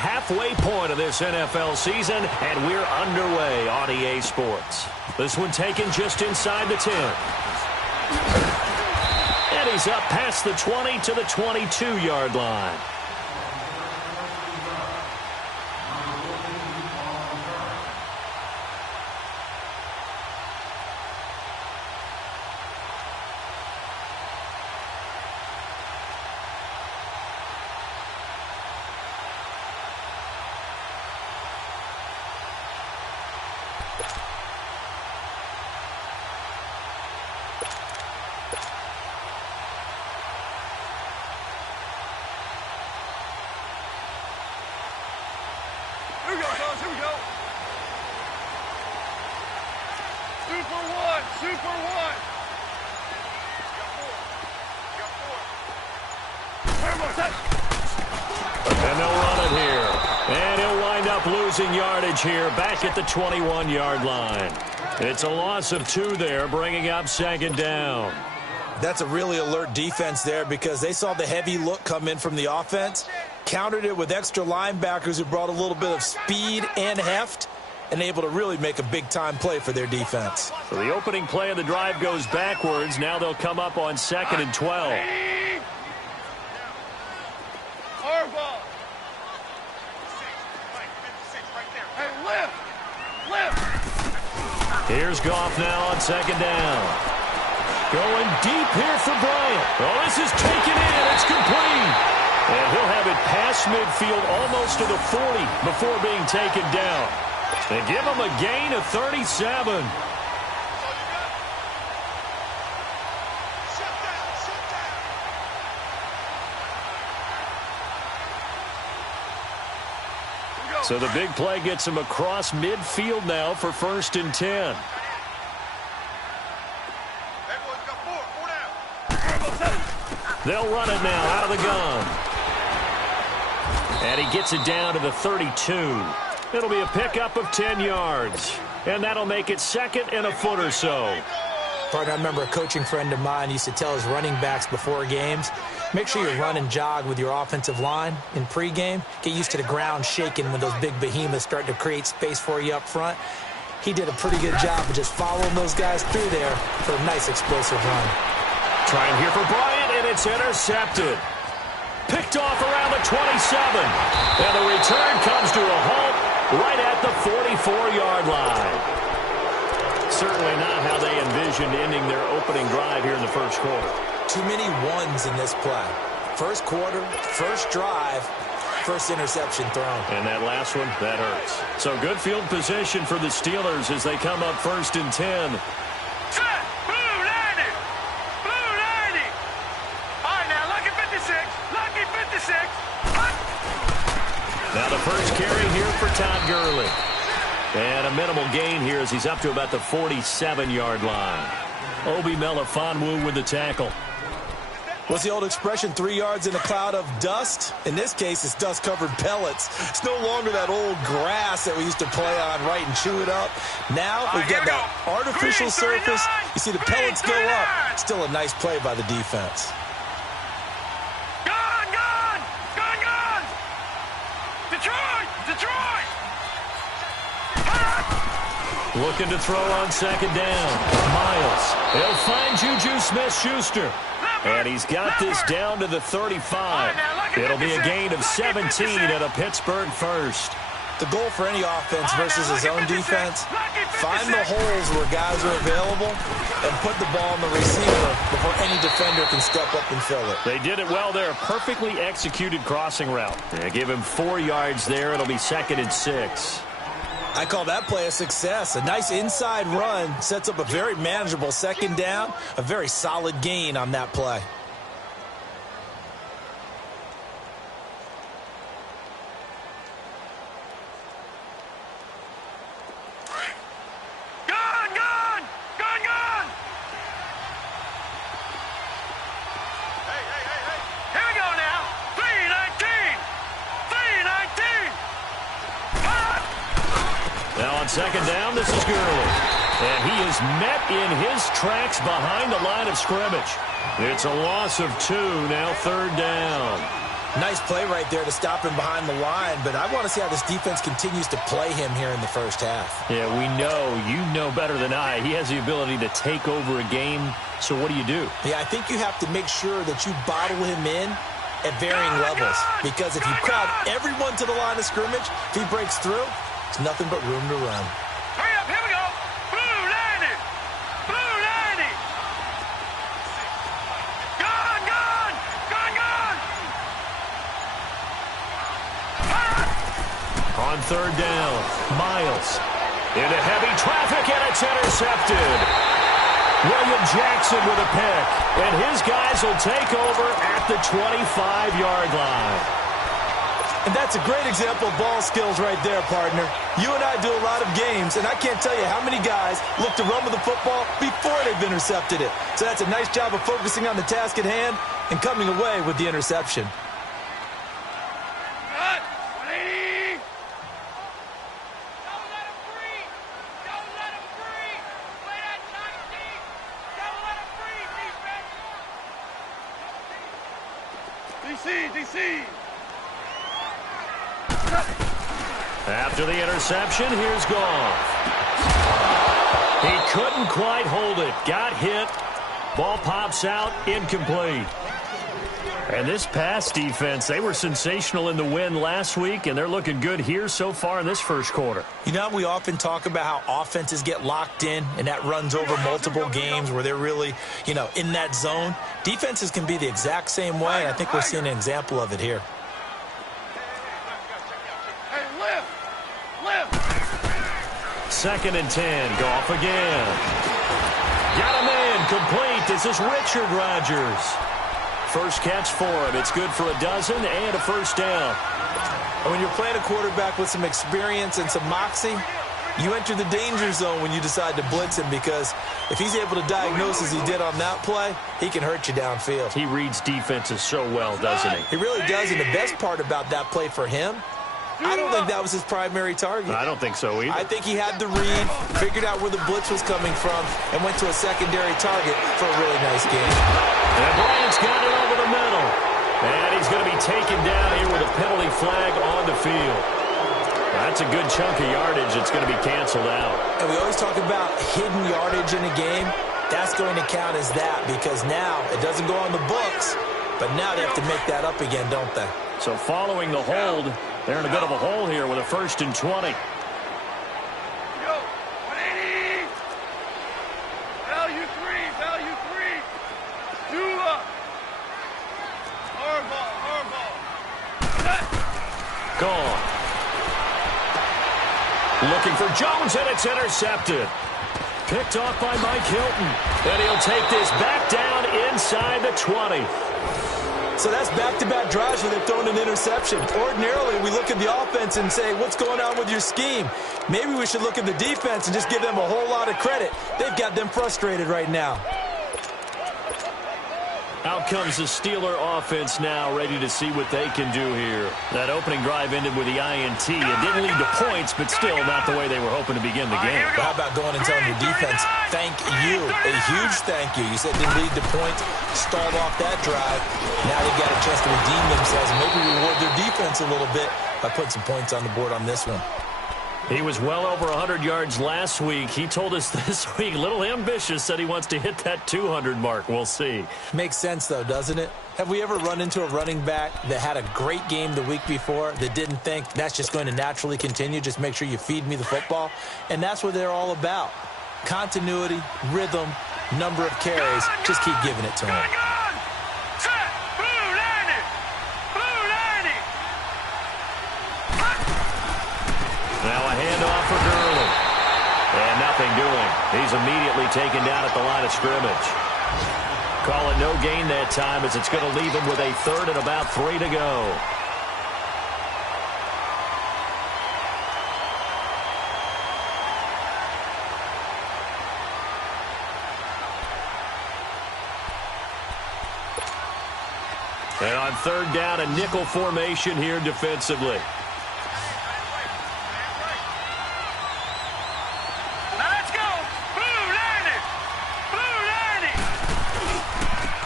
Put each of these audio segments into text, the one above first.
halfway point of this NFL season, and we're underway on EA Sports. This one taken just inside the 10. And he's up past the 20 to the 22-yard line. And they'll run it here. And he'll wind up losing yardage here back at the 21-yard line. It's a loss of 2 there, bringing up second down. That's a really alert defense there because they saw the heavy look come in from the offense, countered it with extra linebackers who brought a little bit of speed and heft, and able to really make a big-time play for their defense. So the opening play of the drive goes backwards. Now they'll come up on 2nd and 12. Here's Goff now on 2nd down. Going deep here for Bryant. Oh, this is taken in. It's complete. And he'll have it past midfield almost to the 40 before being taken down. They give him a gain of 37. So the big play gets him across midfield now for 1st and 10. They'll run it now out of the gun. And he gets it down to the 32. It'll be a pickup of 10 yards. And that'll make it 2nd and a foot or so. Partner, I remember a coaching friend of mine used to tell his running backs before games, make sure you run and jog with your offensive line in pregame. Get used to the ground shaking when those big behemoths start to create space for you up front. He did a pretty good job of just following those guys through there for a nice explosive run. Trying here for Bryant, and it's intercepted. Picked off around the 27. And the return comes to a halt right at the 44-yard line. Certainly not how they envisioned ending their opening drive here in the first quarter. Too many ones in this play. First quarter, first drive, first interception thrown. And that last one, that hurts. So good field position for the Steelers as they come up 1st and 10. Now the first carry here for Todd Gurley. And a minimal gain here as he's up to about the 47-yard line. Obi Melifonwu with the tackle. What's the old expression, 3 yards in a cloud of dust? In this case, it's dust-covered pellets. It's no longer that old grass that we used to play on, right, and chew it up. Now we've got that artificial surface. You see the pellets go up. Still a nice play by the defense. Looking to throw on 2nd down. Miles. They'll find Juju Smith-Schuster. And he's got this down to the 35. It'll be a gain of 17 at a Pittsburgh first. The goal for any offense versus his own defense, find the holes where guys are available and put the ball on the receiver before any defender can step up and fill it. They did it well there. Perfectly executed crossing route. They give him 4 yards there. It'll be 2nd and 6. I call that play a success. A nice inside run sets up a very manageable 2nd down. A very solid gain on that play. Now on 2nd down, this is Gurley. And he is met in his tracks behind the line of scrimmage. It's a loss of 2, now 3rd down. Nice play right there to stop him behind the line, but I want to see how this defense continues to play him here in the first half. Yeah, we know, you know better than I, he has the ability to take over a game, so what do you do? Yeah, I think you have to make sure that you bottle him in at varying levels, because if you crowd everyone to the line of scrimmage, if he breaks through, it's nothing but room to run. Hurry up, here we go. Blue 90. Blue 90. Gone, gone. Gone, gone. On third down, Miles into heavy traffic, and it's intercepted. William Jackson with a pick, and his guys will take over at the 25-yard line. And that's a great example of ball skills right there, partner. You and I do a lot of games, and I can't tell you how many guys look to run with the football before they've intercepted it. So that's a nice job of focusing on the task at hand and coming away with the interception. Cut. 180. Don't let him free. Don't let him free. Play that tight deep. Don't let him free, defense. DC. After the interception, here's Goff. He couldn't quite hold it. Got hit. Ball pops out, incomplete. And this pass defense, they were sensational in the win last week, and they're looking good here so far in this first quarter. You know, we often talk about how offenses get locked in, and that runs over multiple games where they're really, in that zone. Defenses can be the exact same way, and I think we're seeing an example of it here. Second and 10, Goff again. Got him in, complete. This is Richard Rodgers. First catch for him. It's good for a dozen and a first down. And when you're playing a quarterback with some experience and some moxie, you enter the danger zone when you decide to blitz him, because if he's able to diagnose as he did on that play, he can hurt you downfield. He reads defenses so well, doesn't he? He really does, and the best part about that play for him, I don't think that was his primary target. I don't think so either. I think he had the read, figured out where the blitz was coming from, and went to a secondary target for a really nice game. And Bryant's got it over the middle. And he's going to be taken down here with a penalty flag on the field. That's a good chunk of yardage. It's going to be canceled out. And we always talk about hidden yardage in a game. That's going to count as that, because now it doesn't go on the books, but now they have to make that up again, don't they? So following the hold, they're in a bit of a hole here with a 1st and 20. Yo, 180. Value three. Two up. Hardball. Gone. Looking for Jones, and it's intercepted. Picked off by Mike Hilton. And he'll take this back down inside the 20. So that's back-to-back drives where they've thrown an interception. Ordinarily, we look at the offense and say, what's going on with your scheme? Maybe we should look at the defense and just give them a whole lot of credit. They've got them frustrated right now. Out comes the Steeler offense now, ready to see what they can do here. That opening drive ended with the INT. It didn't lead to points, but still not the way they were hoping to begin the game. But how about going and telling your defense, thank you, a huge thank you. You said it didn't lead to points, stalled off that drive. Now they've got a chance to redeem themselves and maybe reward their defense a little bit by putting some points on the board on this one. He was well over 100 yards last week. He told us this week, a little ambitious, said he wants to hit that 200 mark. We'll see. Makes sense, though, doesn't it? Have we ever run into a running back that had a great game the week before that didn't think that's just going to naturally continue? Just make sure you feed me the football. And that's what they're all about. Continuity, rhythm, number of carries. Just keep giving it to him. Now a handoff for Gurley. And nothing doing. He's immediately taken down at the line of scrimmage. Call it no gain that time, as it's going to leave him with a 3rd and about 3 to go. And on 3rd down, a nickel formation here defensively.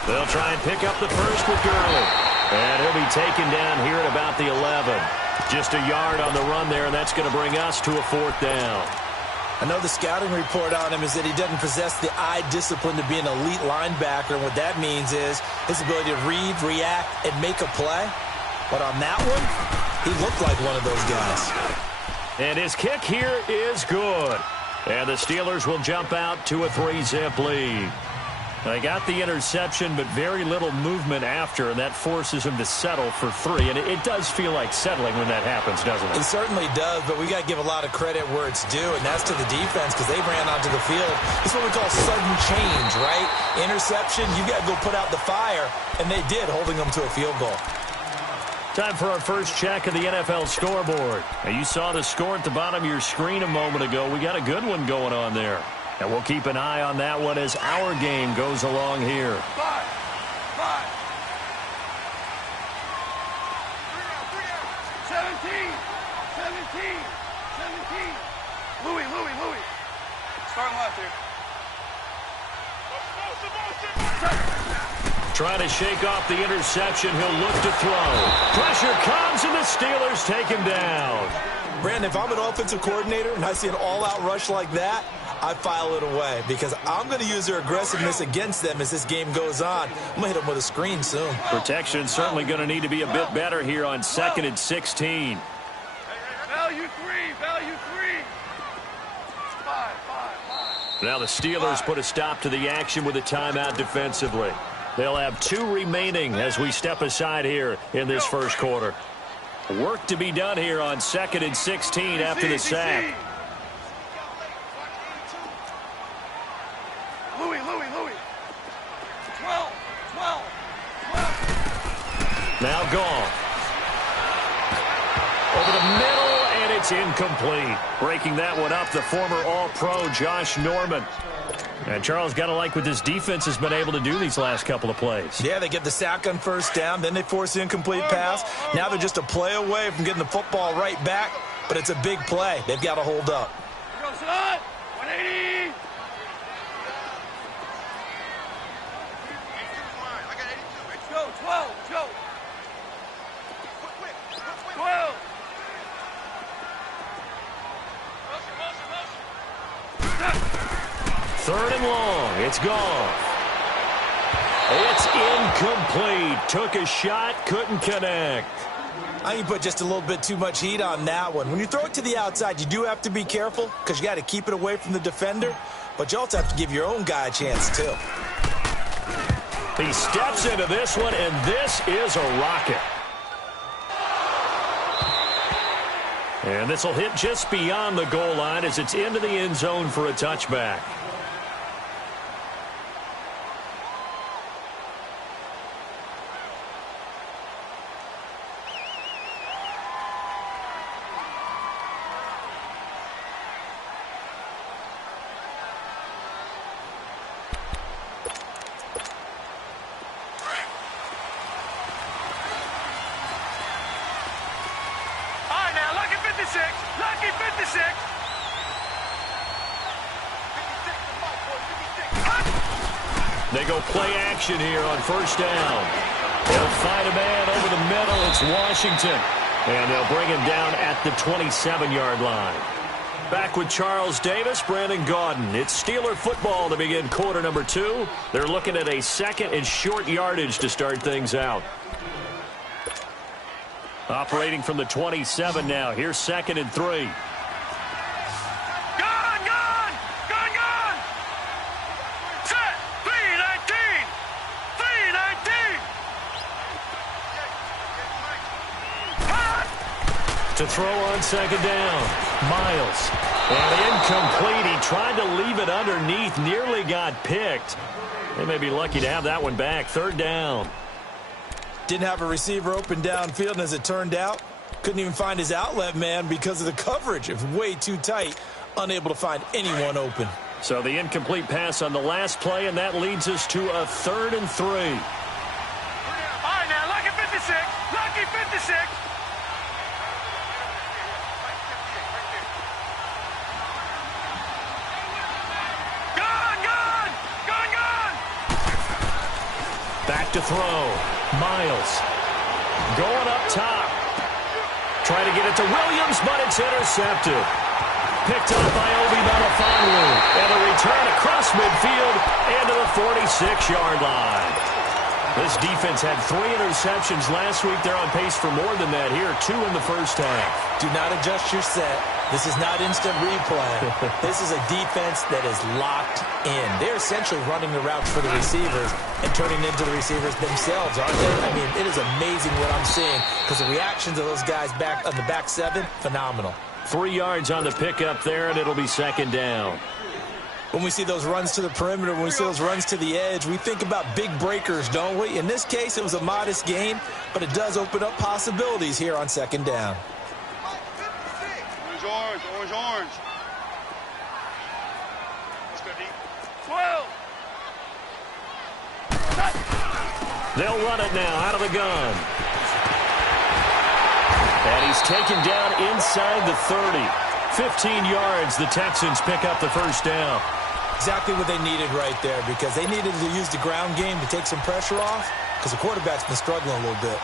They'll try and pick up the first with Gurley. And he'll be taken down here at about the 11. Just a yard on the run there, and that's going to bring us to a 4th down. I know the scouting report on him is that he doesn't possess the eye discipline to be an elite linebacker. And what that means is his ability to read, react, and make a play. But on that one, he looked like one of those guys. And his kick here is good. And the Steelers will jump out to a 3-zip lead. They got the interception, but very little movement after, and that forces him to settle for 3. And it does feel like settling when that happens, doesn't it? It certainly does, but we got to give a lot of credit where it's due, and that's to the defense because they ran onto the field. It's what we call sudden change, right? Interception, you got to go put out the fire, and they did, holding them to a field goal. Time for our first check of the NFL scoreboard. Now, you saw the score at the bottom of your screen a moment ago. We got a good one going on there. And we'll keep an eye on that one as our game goes along here. 5. 17. Louis. Starting left here. Trying to shake off the interception. He'll look to throw. Pressure comes, and the Steelers take him down. Brandon, if I'm an offensive coordinator and I see an all-out rush like that, I file it away because I'm going to use their aggressiveness against them as this game goes on. I'm going to hit them with a screen soon. Protection certainly going to need to be a bit better here on 2nd and 16. Value 3. 5. Now the Steelers put a stop to the action with a timeout defensively. They'll have 2 remaining as we step aside here in this first quarter. Work to be done here on 2nd and 16 after the sack. Louis. 12. Now gone. Over the middle, and it's incomplete. Breaking that one up, the former All-Pro Josh Norman. And Charles, got to like what this defense has been able to do these last couple of plays. Yeah, they get the sack on first down, then they force the incomplete pass. Now they're just a play away from getting the football right back, but it's a big play. They've got to hold up. Here goes son. 180. Let's go. 12. 12. 3rd and long. It's gone. It's incomplete. Took a shot, couldn't connect. I think you put just a little bit too much heat on that one. When you throw it to the outside, you do have to be careful because you got to keep it away from the defender, but you also have to give your own guy a chance too. He steps into this one, and this is a rocket. And this will hit just beyond the goal line as it's into the end zone for a touchback. Lucky 56. They go play action here on first down. They'll find a man over the middle. It's Washington. And they'll bring him down at the 27-yard line. Back with Charles Davis, Brandon Gaudin. It's Steeler football to begin quarter number 2. They're looking at a 2nd and short yardage to start things out. Operating from the 27 now. Here's 2nd and 3. Gone! Set! 319! To throw on 2nd down. Miles. And incomplete. He tried to leave it underneath. Nearly got picked. They may be lucky to have that one back. 3rd down. Didn't have a receiver open downfield, and as it turned out, couldn't even find his outlet man because of the coverage. It was way too tight, unable to find anyone open. So the incomplete pass on the last play, and that leads us to a 3rd and 3. All right, now, Lucky 56. Lucky 56. Back to throw. Miles. Going up top. Trying to get it to Williams, but it's intercepted. Picked up by Obi Melifonwu. And a return across midfield and to the 46-yard line. This defense had 3 interceptions last week. They're on pace for more than that here. 2 in the first half. Do not adjust your set. This is not instant replay. This is a defense that is locked in. They're essentially running the routes for the receivers and turning into the receivers themselves, aren't they? I mean, it is amazing what I'm seeing because the reactions of those guys back on the back 7, phenomenal. 3 yards on the pickup there, and it'll be second down. When we see those runs to the perimeter, when we see those runs to the edge, we think about big breakers, don't we? In this case, it was a modest gain, but it does open up possibilities here on second down. Orange, orange, orange. Let's go deep. 12. They'll run it now out of the gun. And he's taken down inside the 30. 15 yards, the Texans pick up the first down. Exactly what they needed right there because they needed to use the ground game to take some pressure off because the quarterback's been struggling a little bit.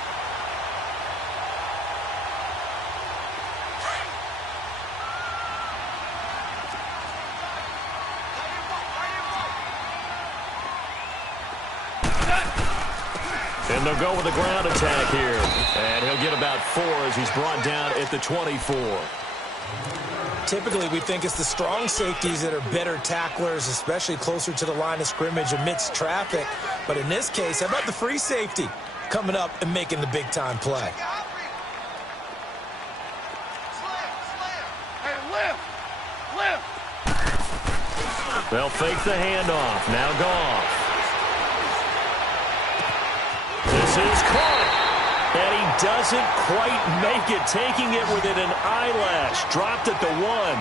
And they'll go with the ground attack here. And he'll get about 4 as he's brought down at the 24. Typically, we think it's the strong safeties that are better tacklers, especially closer to the line of scrimmage amidst traffic. But in this case, how about the free safety coming up and making the big-time play? Hey, lift! Lift! They'll fake the handoff. Now Goff. This is caught. And he doesn't quite make it, taking it within an eyelash. Dropped at the 1.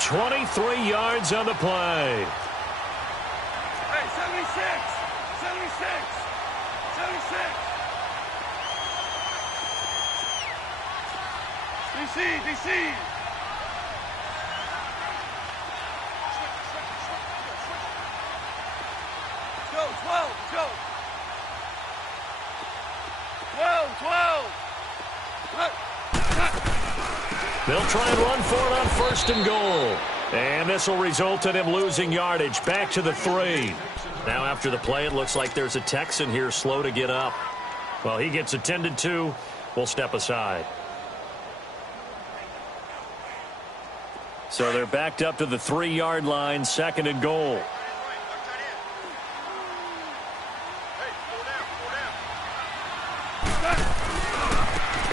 23 yards on the play. Hey, 76! 76! 76! DC! DC! Let's go, 12! Let's go! 12! They'll try and run for it on first and goal. And this will result in him losing yardage back to the 3. Now after the play, it looks like there's a Texan here slow to get up. Well, he gets attended to. We'll step aside. So they're backed up to the 3-yard line, second and goal.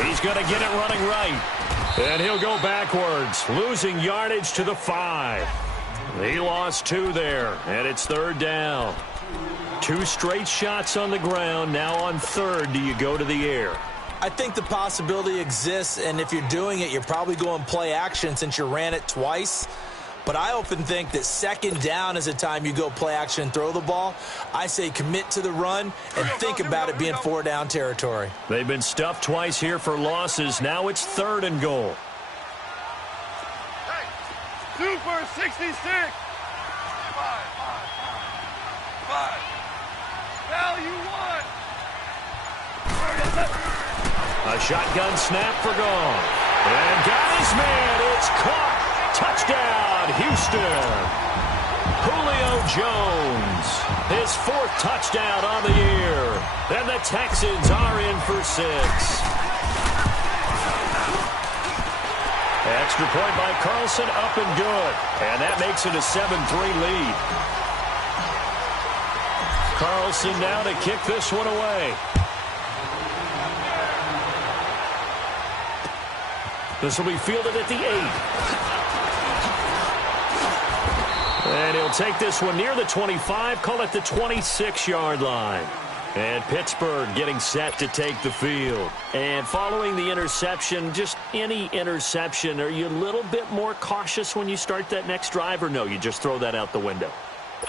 He's going to get it running right. And he'll go backwards, losing yardage to the 5. He lost 2 there, and it's third down. 2 straight shots on the ground. Now on third, do you go to the air? I think the possibility exists, and if you're doing it, you're probably going play action since you ran it twice. But I often think that second down is the time you go play action and throw the ball. I say commit to the run and think about it being 4-down territory. They've been stuffed twice here for losses. Now it's third and goal. Hey, Super 66! 5. Value 1! A shotgun snap for Goff. And got his man. It's caught. Touchdown, Houston. Julio Jones, his 4th touchdown on the year. And the Texans are in for 6. Extra point by Carlson, up and good. And that makes it a 7-3 lead. Carlson now to kick this one away. This will be fielded at the 8. And he'll take this one near the 25, call it the 26-yard line. And Pittsburgh getting set to take the field. And following the interception, just any interception, are you a little bit more cautious when you start that next drive, or no, you just throw that out the window?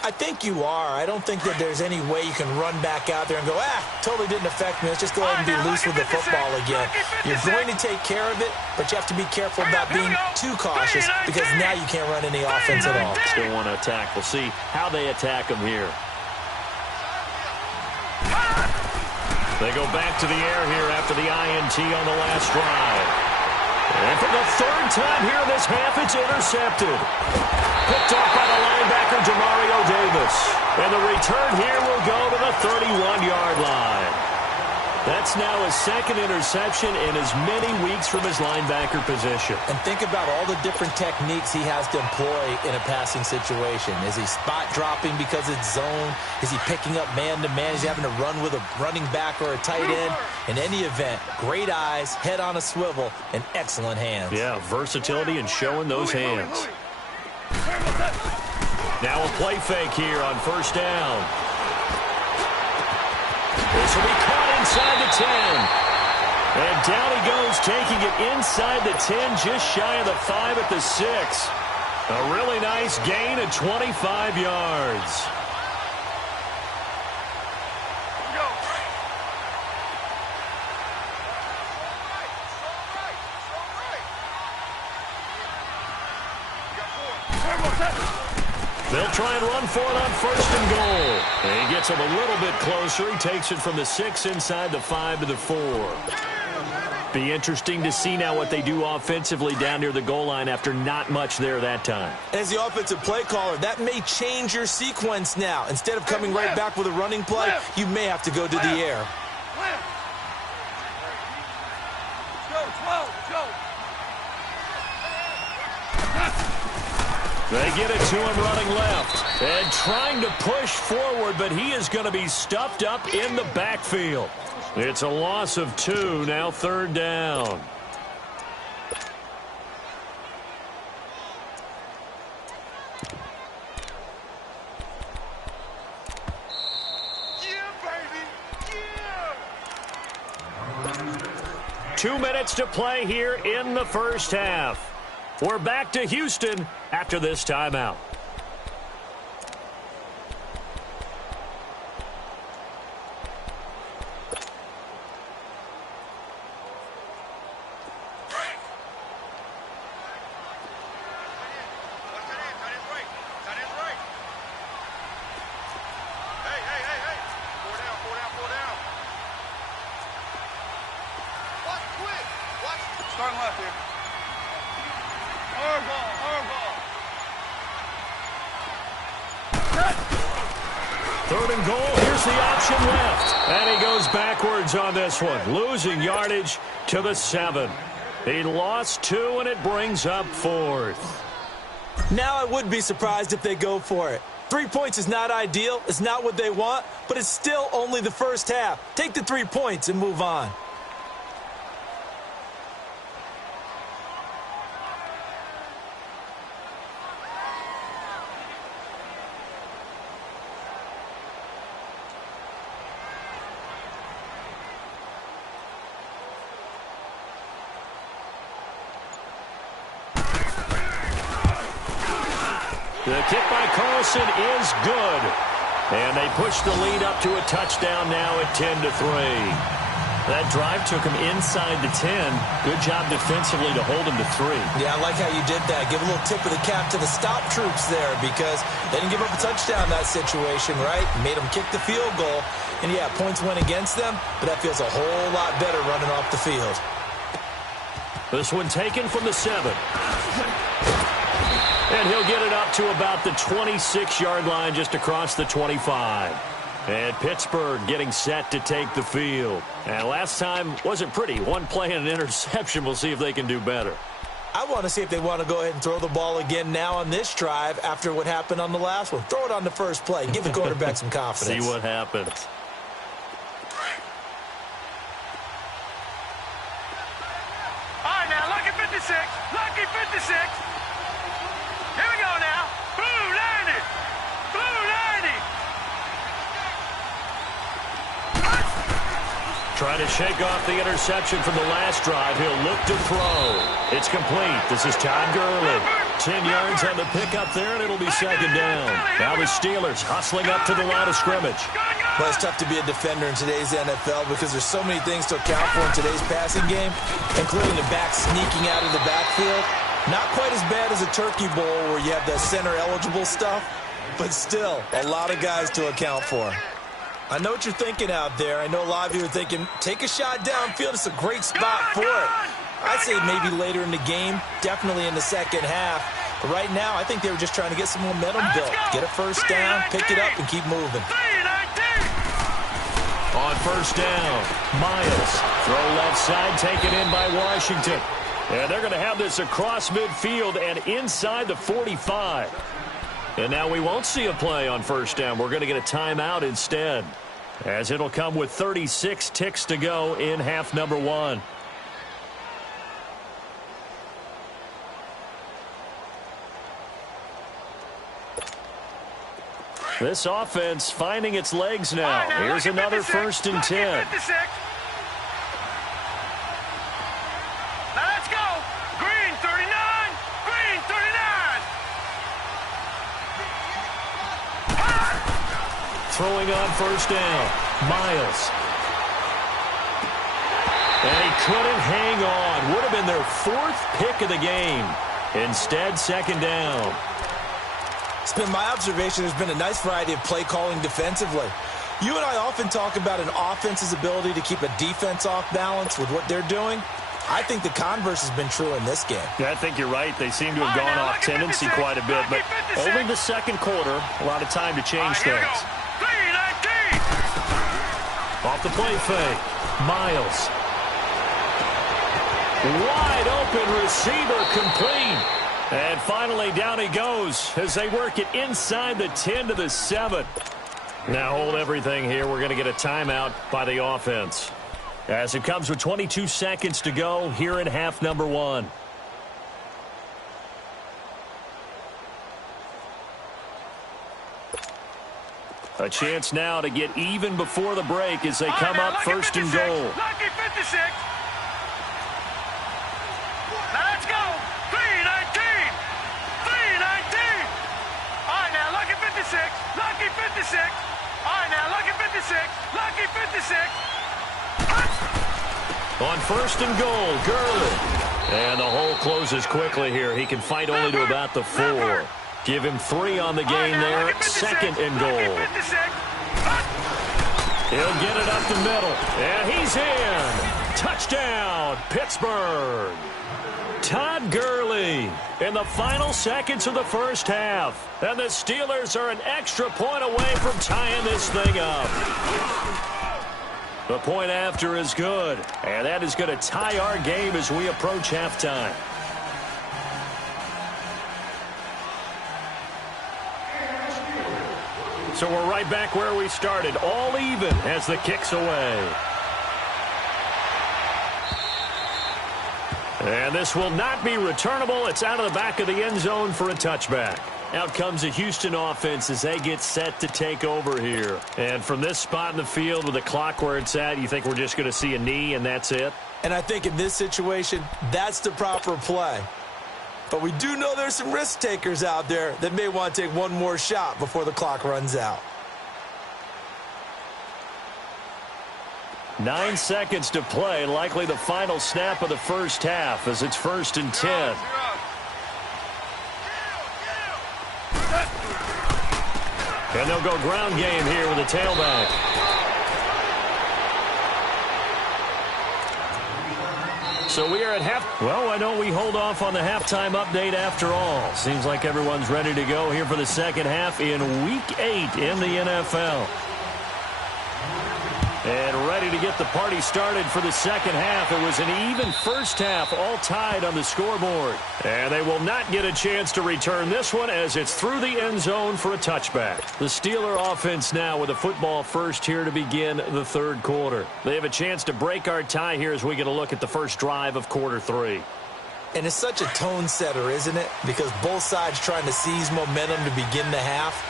I think you are. I don't think that there's any way you can run back out there and go, totally didn't affect me. Let's just go ahead and be loose with the football again. You're going to take care of it, but you have to be careful about being too cautious because now you can't run any offense at all. Still want to attack. We'll see how they attack them here. They go back to the air here after the INT on the last drive. And for the third time here in this half, it's intercepted. Picked off by the linebacker, Demario Davis. And the return here will go to the 31-yard line. That's now his second interception in as many weeks from his linebacker position. And think about all the different techniques he has to employ in a passing situation. Is he spot dropping because it's zone? Is he picking up man-to-man? Is he having to run with a running back or a tight end? In any event, great eyes, head on a swivel, and excellent hands. Yeah, versatility and showing those hands. Now a play fake here on first down. This will be caught inside the 10. And down he goes, taking it inside the 10, just shy of the 5 at the 6. A really nice gain of 25 yards. They'll try and run for it on first and goal. And he gets him a little bit closer. He takes it from the 6 inside the 5 to the 4. Be interesting to see now what they do offensively down near the goal line after not much there that time. As the offensive play caller, that may change your sequence now. Instead of coming right back with a running play, you may have to go to the air. They get it to him running left and trying to push forward, but he is going to be stuffed up in the backfield. It's a loss of 2, now third down. Yeah, baby. Yeah. 2 minutes to play here in the first half. We're back to Houston after this timeout. Starting left here. Third and goal, here's the option left. And he goes backwards on this one, losing yardage to the 7. He lost 2, and it brings up 4th. Now I would be surprised if they go for it. 3 points is not ideal. It's not what they want, but it's still only the first half. Take the 3 points and move on. The kick by Carlson is good. And they push the lead up to a touchdown now at 10-3. That drive took him inside the 10. Good job defensively to hold him to 3. Yeah, I like how you did that. Give a little tip of the cap to the stop troops there because they didn't give up a touchdown in that situation, right? Made them kick the field goal. And, yeah, points went against them, but that feels a whole lot better running off the field. This one taken from the 7. And he'll get it up to about the 26-yard line just across the 25. And Pittsburgh getting set to take the field. And last time wasn't pretty. One play and an interception. We'll see if they can do better. I want to see if they want to go ahead and throw the ball again now on this drive after what happened on the last one. Throw it on the first play. Give the quarterback some confidence. See what happens. All right, now, lucky 56. Lucky 56. Here we go now. Blue 90. Blue 90. Trying to shake off the interception from the last drive. He'll look to throw. It's complete. This is Todd Gurley. 10 yards on the pickup there, and it'll be second down. Now the Steelers hustling up to the line of scrimmage. Well, it's tough to be a defender in today's NFL because there's so many things to account for in today's passing game, including the back sneaking out of the backfield. Not quite as bad as a turkey bowl where you have the center-eligible stuff, but still a lot of guys to account for. I know what you're thinking out there. I know a lot of you are thinking, take a shot downfield. It's a great spot for it. I'd say maybe later in the game, definitely in the second half. But right now, I think they were just trying to get some momentum built. Get a first down, pick it up, and keep moving. On first down, Miles. Throw left side, taken in by Washington. And they're going to have this across midfield and inside the 45. And now we won't see a play on first down. We're going to get a timeout instead, as it'll come with 36 ticks to go in half number one. This offense finding its legs now. Here's another 1st and 10. Let's go. Green 39. Green 39. Throwing on first down, Miles. And he couldn't hang on. Would have been their 4th pick of the game. Instead, 2nd down. It's been my observation there's been a nice variety of play calling defensively. You and I often talk about an offense's ability to keep a defense off balance with what they're doing. I think the converse has been true in this game. Yeah, I think you're right. They seem to have gone off tendency quite a bit, but only the second quarter, a lot of time to change things. Off the play fake, Miles. Wide open receiver, complete. And finally, down he goes as they work it inside the 10 to the 7. Now hold everything here. We're going to get a timeout by the offense, as it comes with 22 seconds to go here in half number one. A chance now to get even before the break as they come up 1st and goal. Lucky 56. Let's go. 319. 319. All right, now, lucky 56. Lucky 56. All right, now, lucky 56. Lucky 56. On 1st and goal, Gurley. And the hole closes quickly here. He can fight only to about the 4. Give him 3 on the game there. 2nd and goal. He'll get it up the middle. And he's in. Touchdown, Pittsburgh. Todd Gurley in the final seconds of the first half. And the Steelers are an extra point away from tying this thing up. The point after is good. And that is going to tie our game as we approach halftime. So we're right back where we started, all even as the kick's away. And this will not be returnable. It's out of the back of the end zone for a touchback. Out comes the Houston offense as they get set to take over here. And from this spot in the field with the clock where it's at, you think we're just going to see a knee and that's it? And I think in this situation, that's the proper play. But we do know there's some risk takers out there that may want to take one more shot before the clock runs out. 9 seconds to play, likely the final snap of the first half as it's 1st and 10. And they'll go ground game here with a tailback. So we are at half. Well, why don't we hold off on the halftime update after all? Seems like everyone's ready to go here for the second half in Week 8 in the NFL. And ready to get the party started for the second half. It was an even first half, all tied on the scoreboard. And they will not get a chance to return this one as it's through the end zone for a touchback. The Steeler offense now with a football first here to begin the third quarter. They have a chance to break our tie here as we get a look at the first drive of quarter 3. And it's such a tone setter, isn't it? Because both sides trying to seize momentum to begin the half.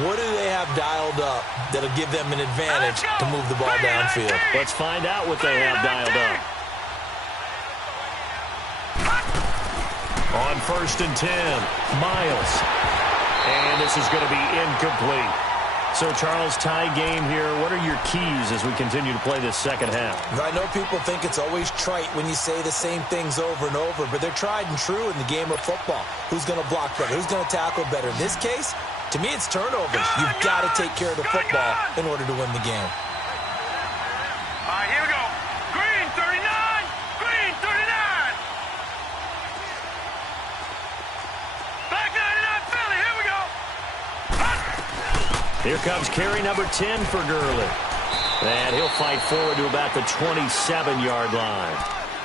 What do they have dialed up that'll give them an advantage to move the ball downfield? Let's find out what they have dialed up. On 1st and 10, Miles. And this is going to be incomplete. So, Charles, tie game here. What are your keys as we continue to play this second half? I know people think it's always trite when you say the same things over and over, but they're tried and true in the game of football. Who's going to block better? Who's going to tackle better? In this case, To me, it's turnovers. You've got to take care of the football in order to win the game. All right, here we go. Green 39. Green 39. Black 99 Philly. Here we go. Here comes carry number 10 for Gurley. And he'll fight forward to about the 27-yard line.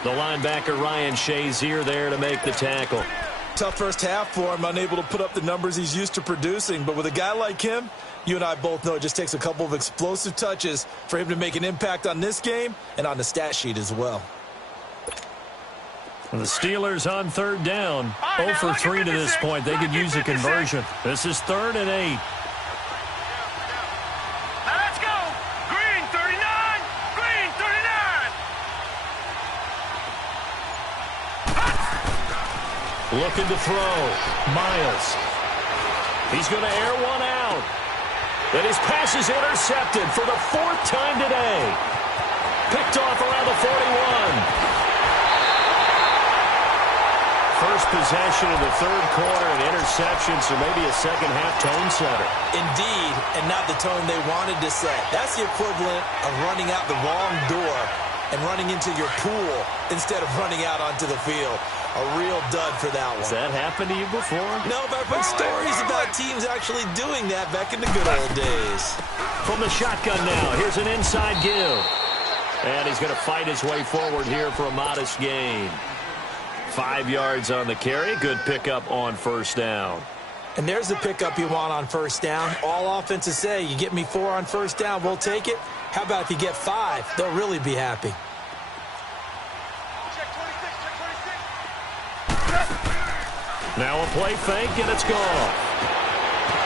The linebacker Ryan Shazier there to make the tackle. Tough first half for him, unable to put up the numbers he's used to producing. But with a guy like him, you and I both know it just takes a couple of explosive touches for him to make an impact on this game and on the stat sheet as well. The Steelers on third down. 0 for 3 to this point. They could use a conversion. This is 3rd and 8. Looking to throw. Miles. He's going to air one out. And his pass is intercepted for the 4th time today. Picked off around the 41. First possession of the 3rd quarter, an interception, so maybe a second-half tone setter. Indeed, and not the tone they wanted to set. That's the equivalent of running out the wrong door and running into your pool instead of running out onto the field. A real dud for that one. Has that happened to you before? No, but I've heard stories about teams actually doing that back in the good old days. From the shotgun now, here's an inside give. And he's going to fight his way forward here for a modest gain. 5 yards on the carry. Good pickup on first down. And there's the pickup you want on first down. All offenses say, you get me 4 on first down, we'll take it. How about if you get 5? They'll really be happy. Now a play fake, and it's gone.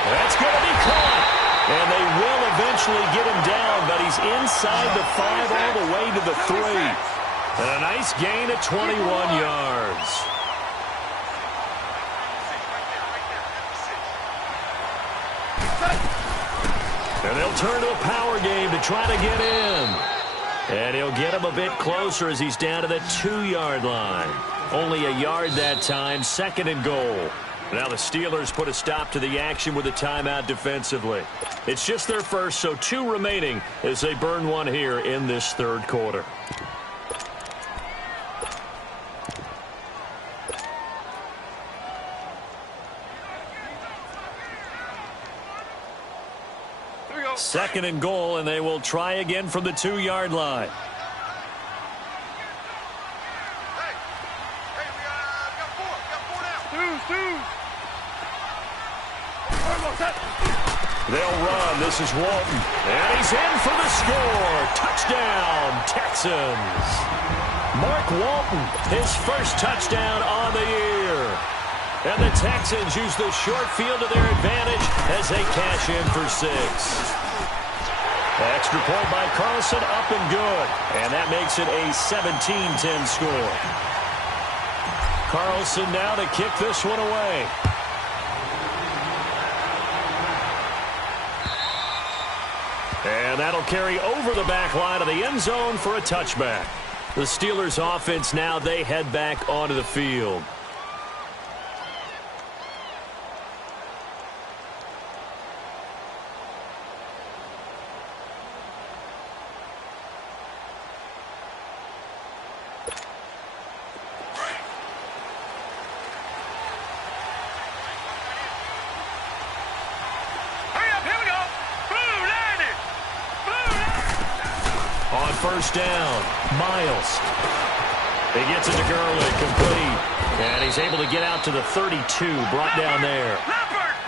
That's going to be caught. And they will eventually get him down, but he's inside the 5 all the way to the 3. And a nice gain of 21 yards. And they'll turn to a power game to try to get in. And he'll get him a bit closer as he's down to the 2-yard line. Only a yard that time, 2nd and goal. Now the Steelers put a stop to the action with a timeout defensively. It's just their first, so 2 remaining as they burn one here in this 3rd quarter. Second and goal, and they will try again from the 2-yard line. They'll run. This is Walton. And he's in for the score. Touchdown, Texans. Mark Walton, his first touchdown on the year. And the Texans use the short field to their advantage as they cash in for 6. Extra point by Carlson, up and good. And that makes it a 17-10 score. Carlson now to kick this one away. And that'll carry over the back line of the end zone for a touchback. The Steelers offense now, they head back onto the field. First down, Miles. He gets it to Gurley, complete. And he's able to get out to the 32, brought down there.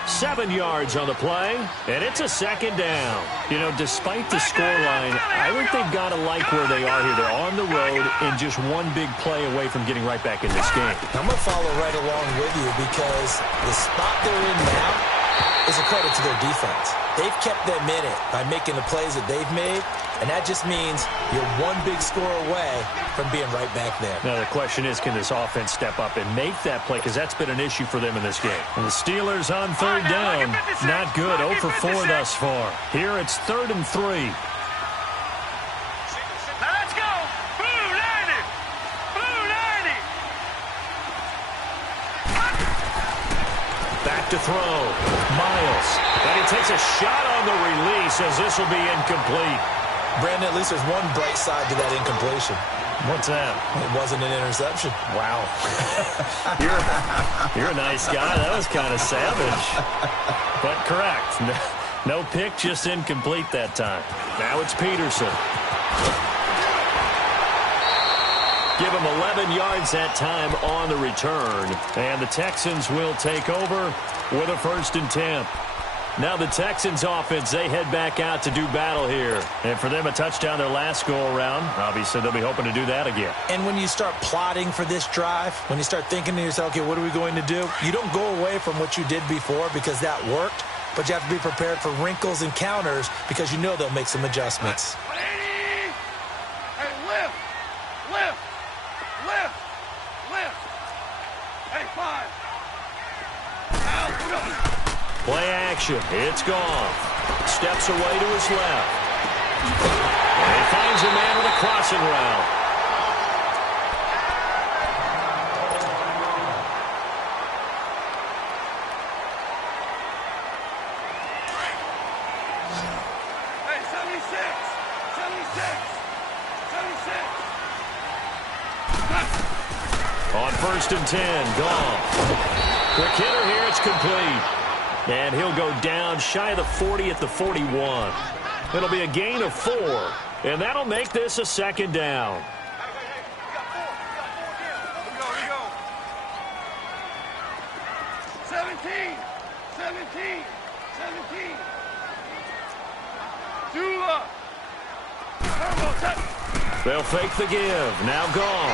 7 yards on the play, and it's a 2nd down. You know, despite the scoreline, I think they've got to like where they are here. They're on the road and just one big play away from getting right back in this game. I'm going to follow right along with you because the spot they're in now is a credit to their defense. They've kept them in it by making the plays that they've made, and that just means you're one big score away from being right back there. Now the question is, can this offense step up and make that play? Because that's been an issue for them in this game. And the Steelers on 3rd down. Not good. 0 for 4 thus far. Here it's 3rd and 3. Let's go! Blue 90! Blue 90! Back to throw. Miles. And he takes a shot on the release as this will be incomplete. Brandon, at least there's one bright side to that incompletion. What's that? It wasn't an interception. Wow. You're a nice guy. That was kind of savage. But correct. No pick, just incomplete that time. Now it's Peterson. Give him 11 yards that time on the return. And the Texans will take over with a 1st and 10. Now the Texans offense, they head back out to do battle here. And for them, a touchdown their last go-around. Obviously, they'll be hoping to do that again. And when you start plotting for this drive, when you start thinking to yourself, okay, what are we going to do? You don't go away from what you did before because that worked, but you have to be prepared for wrinkles and counters because you know they'll make some adjustments. Hey, lift! Lift! Lift! Lift! Hey, 5! Out! Play action. It's Goff. Steps away to his left. And he finds a man with a crossing route. Hey, 76! 76! 76! On 1st and 10, Goff. Quick hitter here. It's complete. And he'll go down shy of the 40 at the 41. It'll be a gain of 4. And that'll make this a 2nd down. We got 4 here. Here we go. 17. 17. 17. Dula. Turbo touch. They'll fake the give. Now Goff.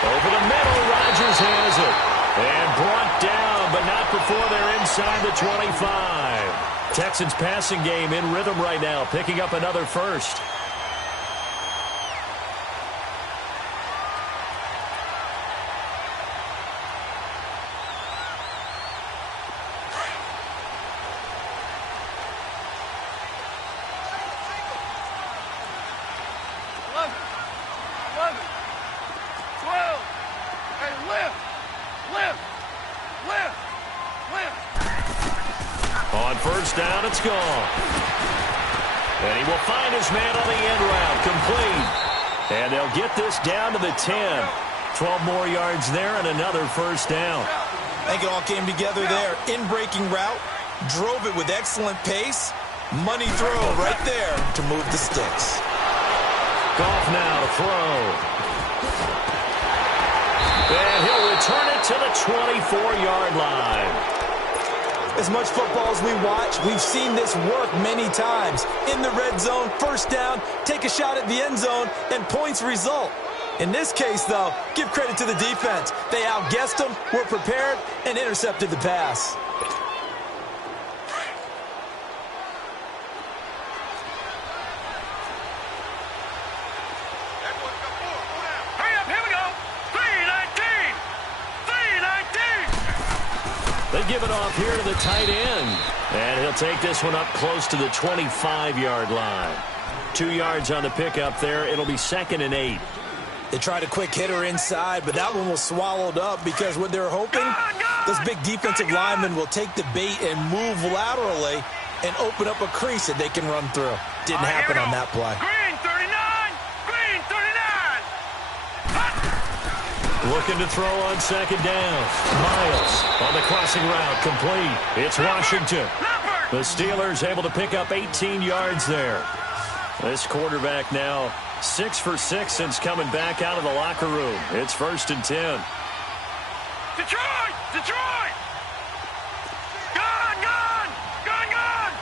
Over the middle, Rodgers has it. And brought down, but not before they're inside the 25. Texans passing game in rhythm right now, picking up another 1st. Down, it's gone. And he will find his man on the end route, complete. And they'll get this down to the 10. 12 more yards there and another 1st down. I think it all came together there. In-breaking route, drove it with excellent pace. Money throw right there to move the sticks. Goff now to throw. And he'll return it to the 24-yard line. As much football as we watch, we've seen this work many times. In the red zone, 1st down, take a shot at the end zone, and points result. In this case, though, give credit to the defense. They outguessed them, were prepared, and intercepted the pass. Hurry up, here we go. 319. 319. They give it off here to the tight end. And he'll take this one up close to the 25-yard line. 2 yards on the pickup there. It'll be 2nd and 8. They tried a quick hitter inside, but that one was swallowed up because what they're hoping, those big defensive linemen will take the bait and move laterally and open up a crease that they can run through. Didn't happen on that play. Green 39. Green 39. Looking to throw on 2nd down. Miles on the crossing route, complete. It's Washington. The Steelers able to pick up 18 yards there. This quarterback now 6 for 6 since coming back out of the locker room. It's 1st and 10. Detroit! Detroit! Gone! Gone! Gone! Gone!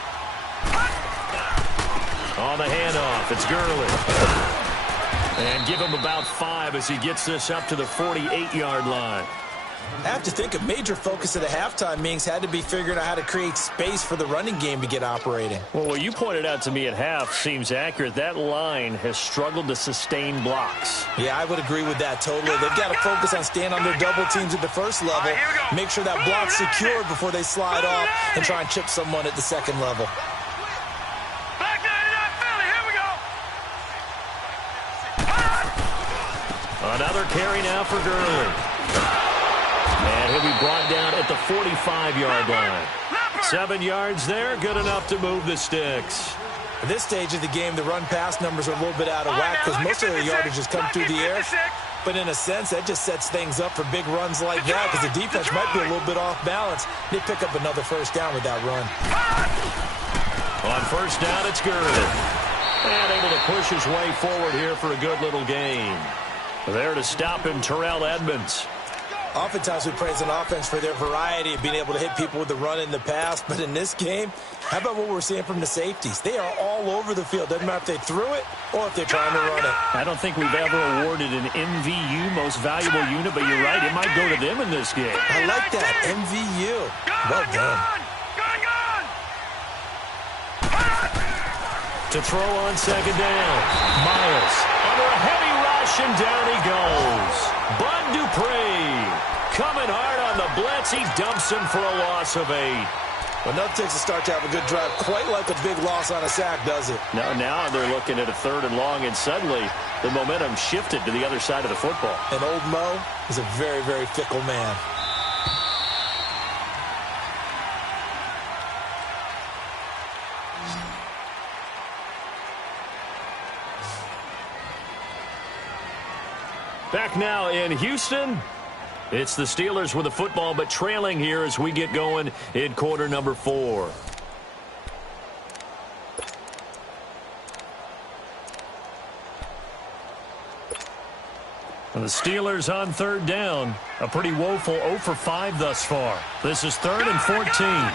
On the handoff, it's Gurley. And give him about 5 as he gets this up to the 48-yard line. I have to think a major focus of the halftime meetings had to be figuring out how to create space for the running game to get operating. Well, what you pointed out to me at half seems accurate. That line has struggled to sustain blocks. Yeah, I would agree with that totally. They've got to focus on staying on their double teams at the first level, make sure that block's secured before they slide off and try and chip someone at the second level. Back 99 Philly, here we go! Another carry now for Gurley. And he'll be brought down at at the 45-yard line. 7 yards there, good enough to move the sticks. At this stage of the game, the run-pass numbers are a little bit out of whack because most of their yardage has come through the air. But in a sense, that just sets things up for big runs like that because the defense might be a little bit off balance. They pick up another first down with that run. On first down, it's Gurley. And able to push his way forward here for a good little gain. There to stop him, Terrell Edmunds. Oftentimes we praise an offense for their variety of being able to hit people with the run in the pass. But in this game, how about what we're seeing from the safeties? They are all over the field. Doesn't matter if they threw it or if they're trying to run it. I don't think we've ever awarded an MVU, most valuable unit, but you're right. It might go to them in this game. I like that. MVU. Well done. To throw on second down. Miles under a heavy rush, and down he goes. Bud Dupree coming hard on the blitz. He dumps him for a loss of 8. Enough takes a start to have a good drive. Quite like a big loss on a sack, does it? Now they're looking at a 3rd and long, and suddenly the momentum shifted to the other side of the football. And old Mo is a very, very fickle man. Back now in Houston. It's the Steelers with the football, but trailing here as we get going in quarter number 4. And the Steelers on 3rd down. A pretty woeful 0 for 5 thus far. This is 3rd and 14.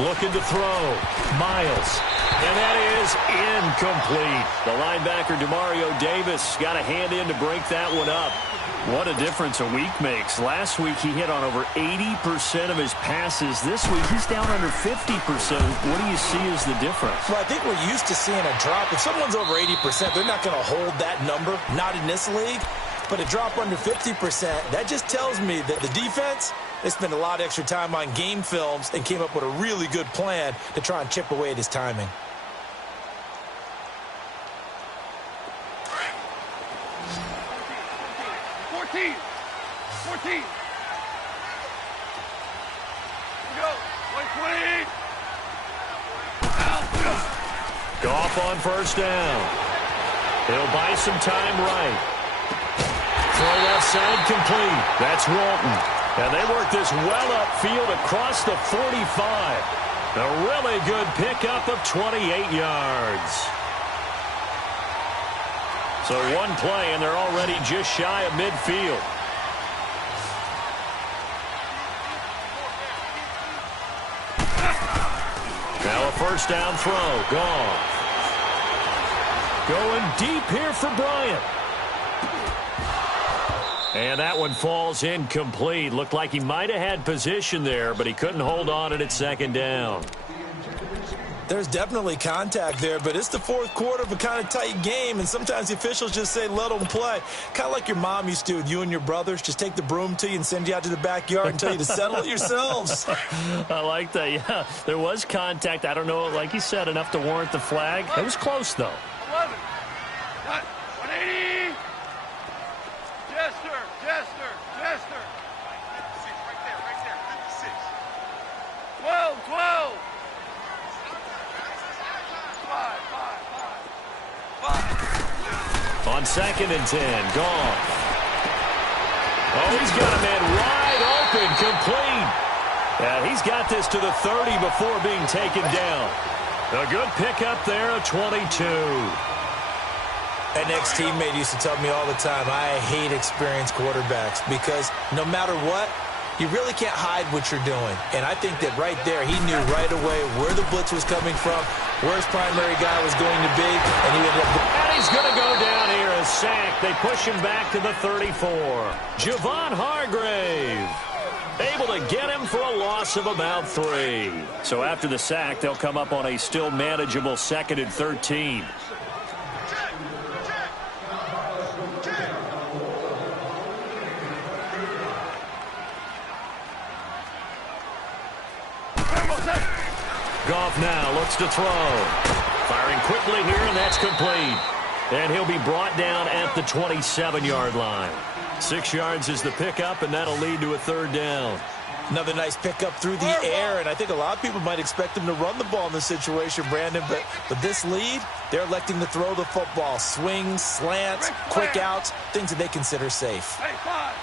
Looking to throw. Miles. And that is incomplete. The linebacker, Demario Davis, got a hand in to break that one up. What a difference a week makes. Last week he hit on over 80% of his passes. This week he's down under 50%. What do you see as the difference? Well, I think we're used to seeing a drop. If someone's over 80%, they're not going to hold that number. Not in this league. But a drop under 50%, that just tells me that the defense, they spent a lot of extra time on game films and came up with a really good plan to try and chip away at his timing. Goff on first down. He'll buy some time right. Throw left side complete. That's Walton. And they work this well upfield across the 45. A really good pickup of 28 yards. So one play, and they're already just shy of midfield. Now a first down throw. Goff. Going deep here for Bryant. And that one falls incomplete. Looked like he might have had position there, but he couldn't hold on at second down. There's definitely contact there, but it's the 4th quarter of a kind of tight game, and sometimes the officials just say, let them play. Kind of like your mom used to with you and your brothers. Just take the broom to you and send you out to the backyard and tell you to settle it yourselves. I like that, yeah. There was contact. I don't know, like you said, enough to warrant the flag. It was close, though. 11. 180. Jester. Right there. 56. 12. 5. On 2nd and 10, Goff. Oh, he's got a man wide open, complete. Yeah, he's got this to the 30 before being taken down. A good pickup there, a 22. An ex-teammate used to tell me all the time, I hate experienced quarterbacks because no matter what, you really can't hide what you're doing. And I think that right there, he knew right away where the blitz was coming from, where his primary guy was going to be, and he ended up... And he's going to go down here, a sack. They push him back to the 34. Javon Hargrave able to get him for a loss of about 3. So after the sack, they'll come up on a still manageable 2nd and 13. Goff now looks to throw. Firing quickly here, and that's complete. And he'll be brought down at the 27-yard line. 6 yards is the pickup, and that'll lead to a third down. Another nice pickup through the air, and I think a lot of people might expect him to run the ball in this situation, Brandon, but with this lead, they're electing to throw the football. Swings, slants, quick outs, things that they consider safe. Hey, 5.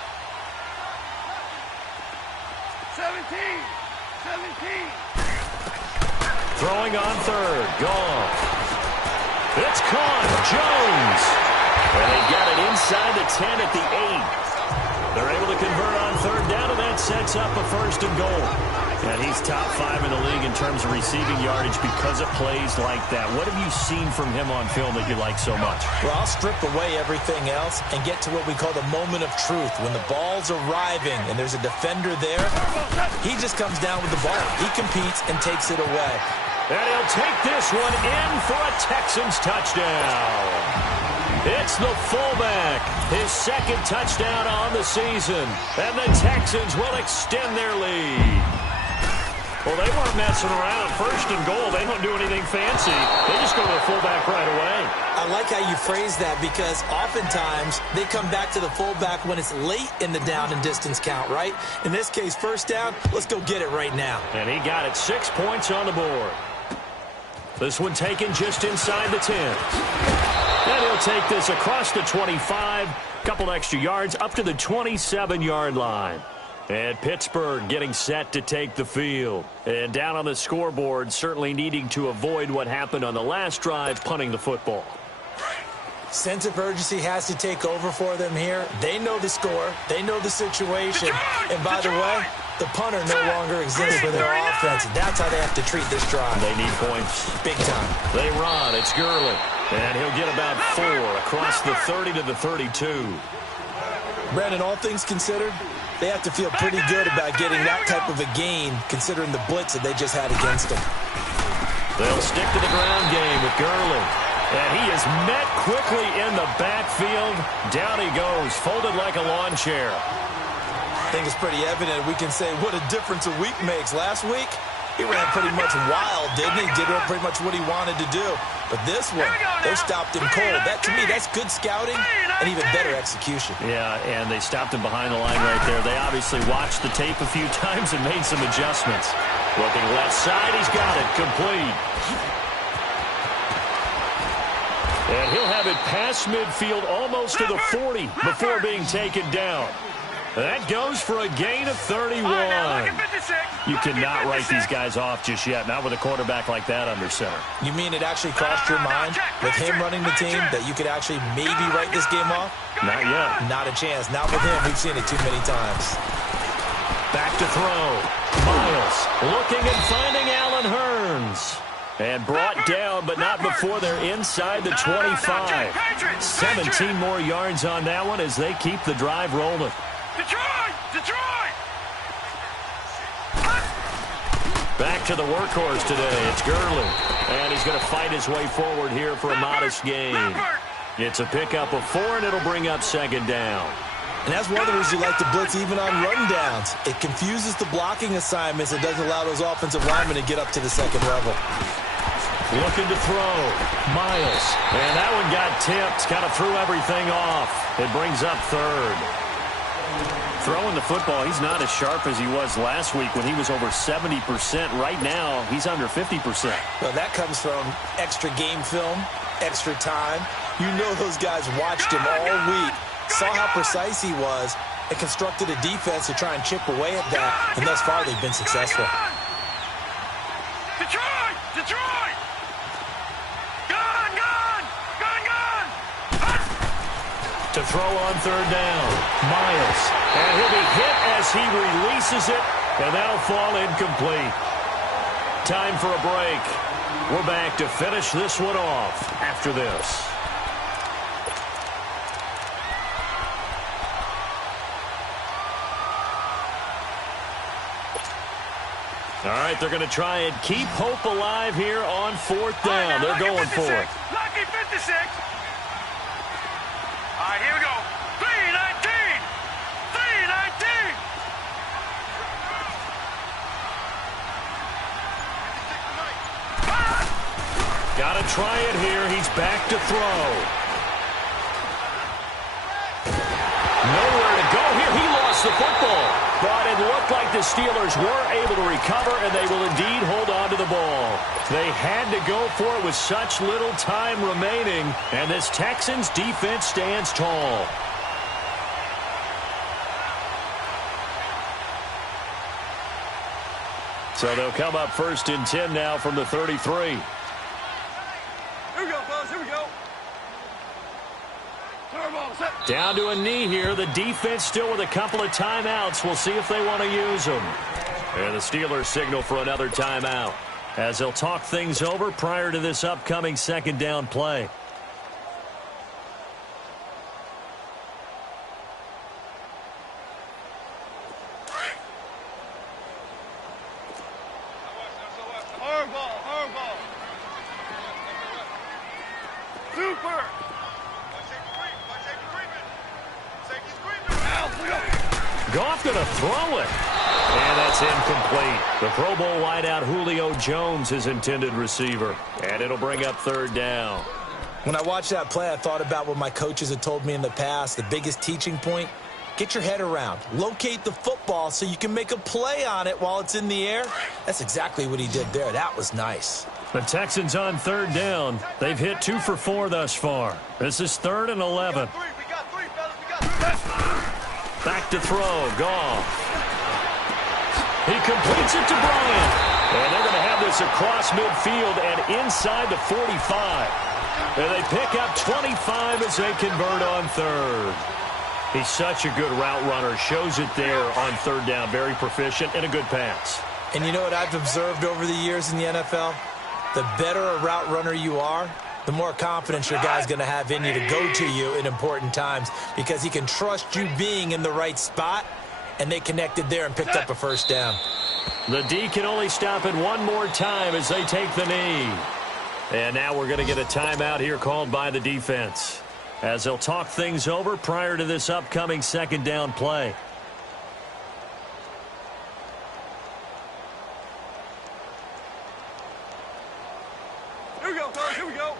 17. Throwing on third. Goff. It's caught. Jones. And they got it inside the 10 at the 8. They're able to convert on third down, and that sets up a first and goal. And he's top 5 in the league in terms of receiving yardage because of plays like that. What have you seen from him on film that you like so much? Well, I'll strip away everything else and get to what we call the moment of truth. When the ball's arriving and there's a defender there, he just comes down with the ball. He competes and takes it away. And he'll take this one in for a Texans touchdown. It's the fullback, his second touchdown on the season, and the Texans will extend their lead. Well, they weren't messing around. First and goal, they don't do anything fancy. They just go to the fullback right away. I like how you phrase that because oftentimes they come back to the fullback when it's late in the down and distance count, right? In this case, first down, let's go get it right now. And he got it, 6 points on the board. This one taken just inside the 10. And he'll take this across the 25, couple extra yards up to the 27-yard line. And Pittsburgh getting set to take the field. And down on the scoreboard, certainly needing to avoid what happened on the last drive, punting the football. Sense of urgency has to take over for them here. They know the score. They know the situation. And by the way, the punter no longer exists for their offense. That's how they have to treat this drive. They need points. Big time. They run. It's Gurley. And he'll get about 4 across the 30 to the 32. Brandon, all things considered, they have to feel pretty good about getting that type of a gain considering the blitz that they just had against them. They'll stick to the ground game with Gurley. And he is met quickly in the backfield. Down he goes, folded like a lawn chair. I think it's pretty evident. We can say what a difference a week makes. Last week, he ran pretty much wild, didn't he? Did pretty much what he wanted to do. But this one, they stopped him cold. That, to me, that's good scouting and even better execution. Yeah, and they stopped him behind the line right there. They obviously watched the tape a few times and made some adjustments. Looking left side, he's got it complete. And he'll have it past midfield almost to the 40 before being taken down. That goes for a gain of 31. You cannot write these guys off just yet, not with a quarterback like that under center. You mean it actually crossed your mind with him running the team that you could actually maybe write this game off? Not yet. Not a chance. Not with him. We've seen it too many times. Back to throw. Miles looking and finding Allen Hurns. And brought down, but not before they're inside the 25. 17 more yards on that one as they keep the drive rolling. Detroit! Back to the workhorse today. It's Gurley. And he's going to fight his way forward here for a modest gain. It's a pickup of 4, and it'll bring up second down. And that's one of the reasons you like to blitz even on rundowns. It confuses the blocking assignments. It doesn't allow those offensive linemen to get up to the second level. Looking to throw. Miles. And that one got tipped. Kind of threw everything off. It brings up third. Throwing the football, he's not as sharp as he was last week when he was over 70%. Right now, he's under 50%. Well, that comes from extra game film, extra time. You know those guys watched him all week, saw how precise he was, and constructed a defense to try and chip away at that, and thus far they've been successful. Detroit! Gun! To throw on third down, Miles. And he'll be hit as he releases it, and that'll fall incomplete. Time for a break. We're back to finish this one off after this. All right, they're going to try and keep hope alive here on fourth down. They're going for it. Lucky 56. All right, here we go. 3-19. They'll try it here. He's back to throw. Nowhere to go here. He lost the football. But it looked like the Steelers were able to recover, and they will indeed hold on to the ball. They had to go for it with such little time remaining, and this Texans defense stands tall. So they'll come up 1st and 10 now from the 33. Here we go, fellas. Here we go. Down to a knee here. The defense still with a couple of timeouts. We'll see if they want to use them. And the Steelers signal for another timeout as they'll talk things over prior to this upcoming 2nd down play. Hardball. Super. Goff going to throw it. And that's incomplete. The Pro Bowl wideout Julio Jones, his intended receiver. And it'll bring up 3rd down. When I watched that play, I thought about what my coaches had told me in the past. The biggest teaching point, get your head around. Locate the football so you can make a play on it while it's in the air. That's exactly what he did there. That was nice. The Texans on 3rd down. They've hit 2 for 4 thus far. This is 3rd and 11. Back to throw. Goff. He completes it to Bryant. And they're going to have this across midfield and inside the 45. And they pick up 25 as they convert on 3rd. He's such a good route runner. Shows it there on 3rd down. Very proficient and a good pass. And you know what I've observed over the years in the NFL? The better a route runner you are, the more confidence your guy's going to have in you to go to you in important times because he can trust you being in the right spot, and they connected there and picked up a 1st down. The D can only stop it one more time as they take the knee. And now we're going to get a timeout here called by the defense as they'll talk things over prior to this upcoming 2nd down play. Here we go, fellas. Here we go.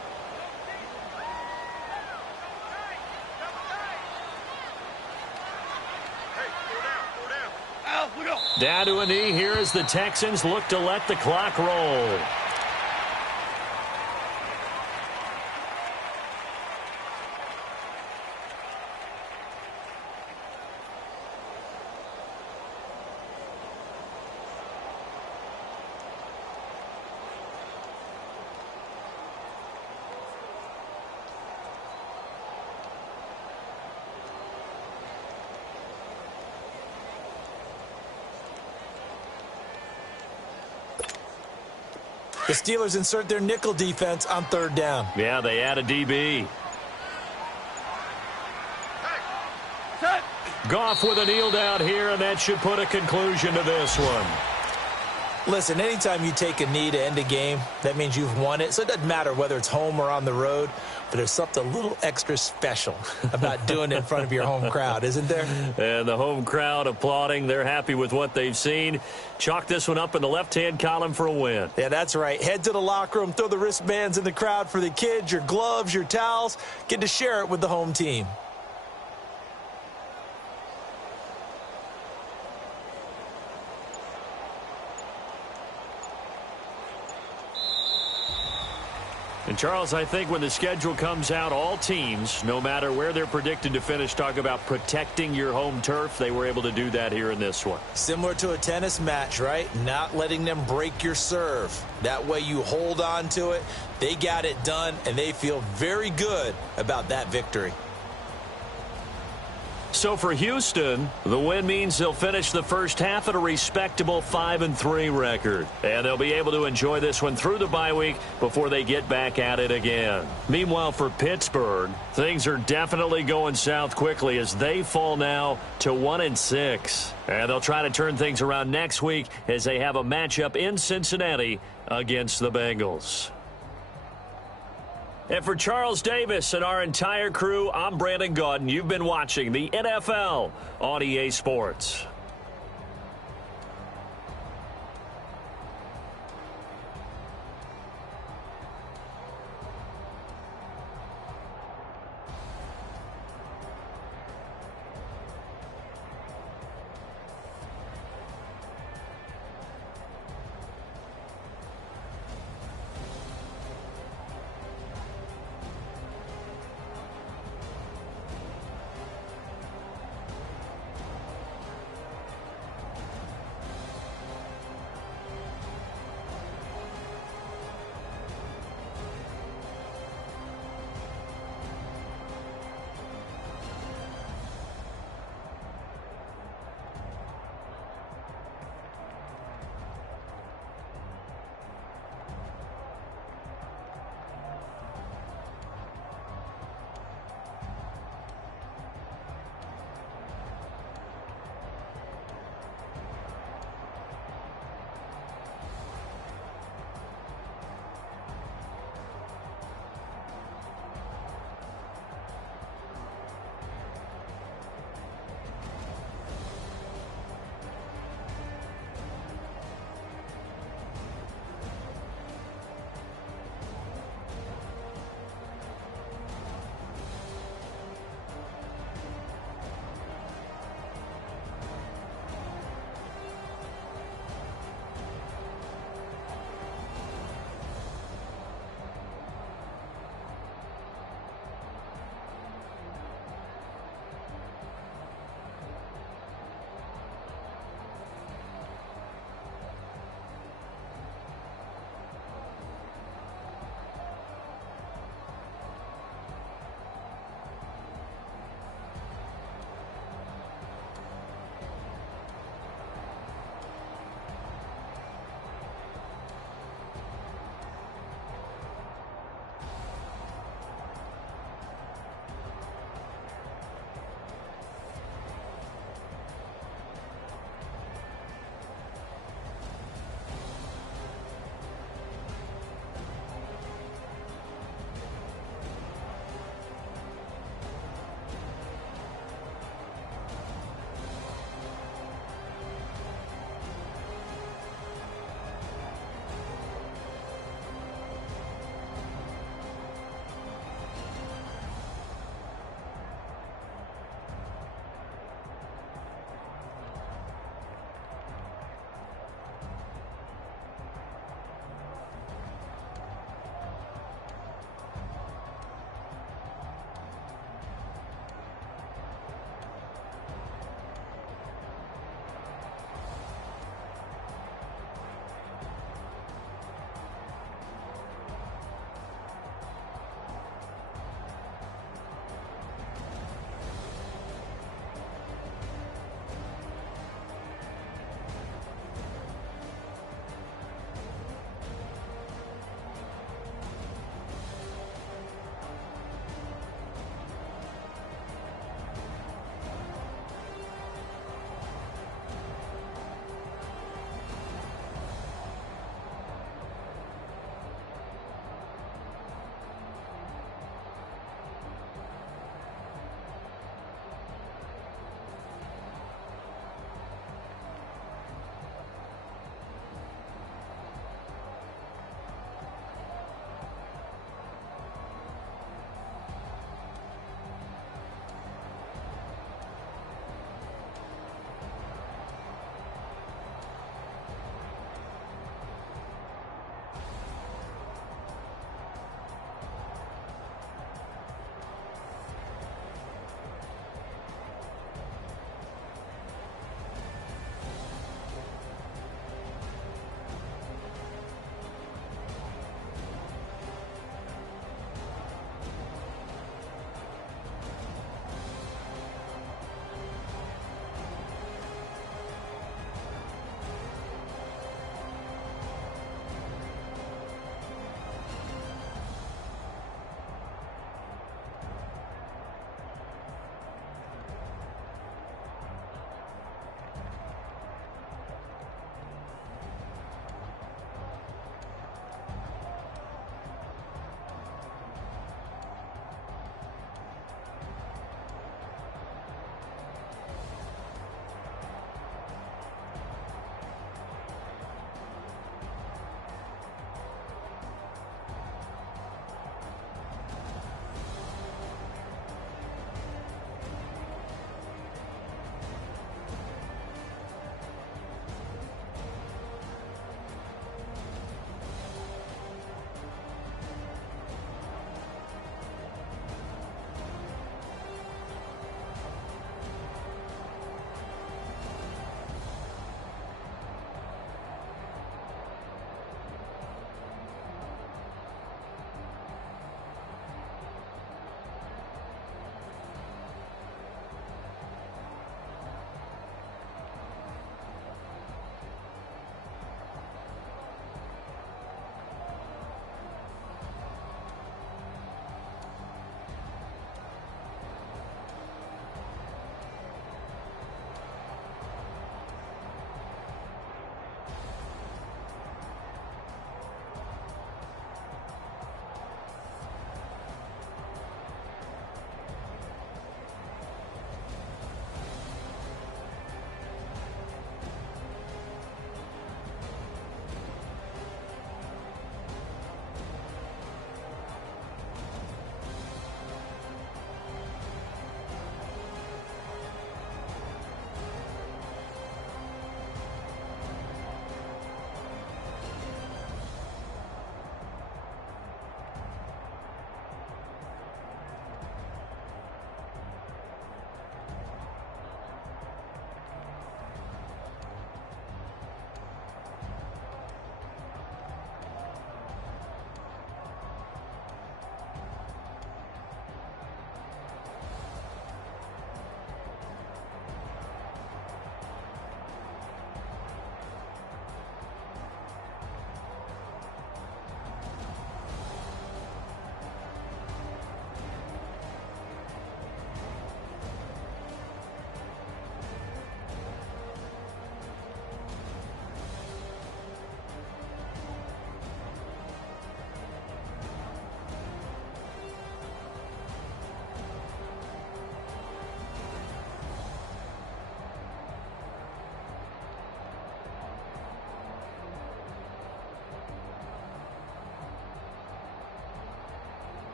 Down to a knee here as the Texans look to let the clock roll. The Steelers insert their nickel defense on 3rd down. Yeah, they add a DB. Goff with a kneel down here, and that should put a conclusion to this one. Listen, anytime you take a knee to end a game, that means you've won it. So it doesn't matter whether it's home or on the road, but there's something a little extra special about doing it in front of your home crowd, isn't there? And the home crowd applauding. They're happy with what they've seen. Chalk this one up in the left-hand column for a win. Yeah, that's right. Head to the locker room, throw the wristbands in the crowd for the kids, your gloves, your towels. Get to share it with the home team. And, Charles, I think when the schedule comes out, all teams, no matter where they're predicted to finish, talk about protecting your home turf. They were able to do that here in this one. Similar to a tennis match, right? Not letting them break your serve. That way you hold on to it. They got it done, and they feel very good about that victory. So for Houston, the win means they'll finish the first half at a respectable 5-3 record. And they'll be able to enjoy this one through the bye week before they get back at it again. Meanwhile, for Pittsburgh, things are definitely going south quickly as they fall now to 1-6. And they'll try to turn things around next week as they have a matchup in Cincinnati against the Bengals. And for Charles Davis and our entire crew, I'm Brandon Gaudin. You've been watching the NFL on EA Sports.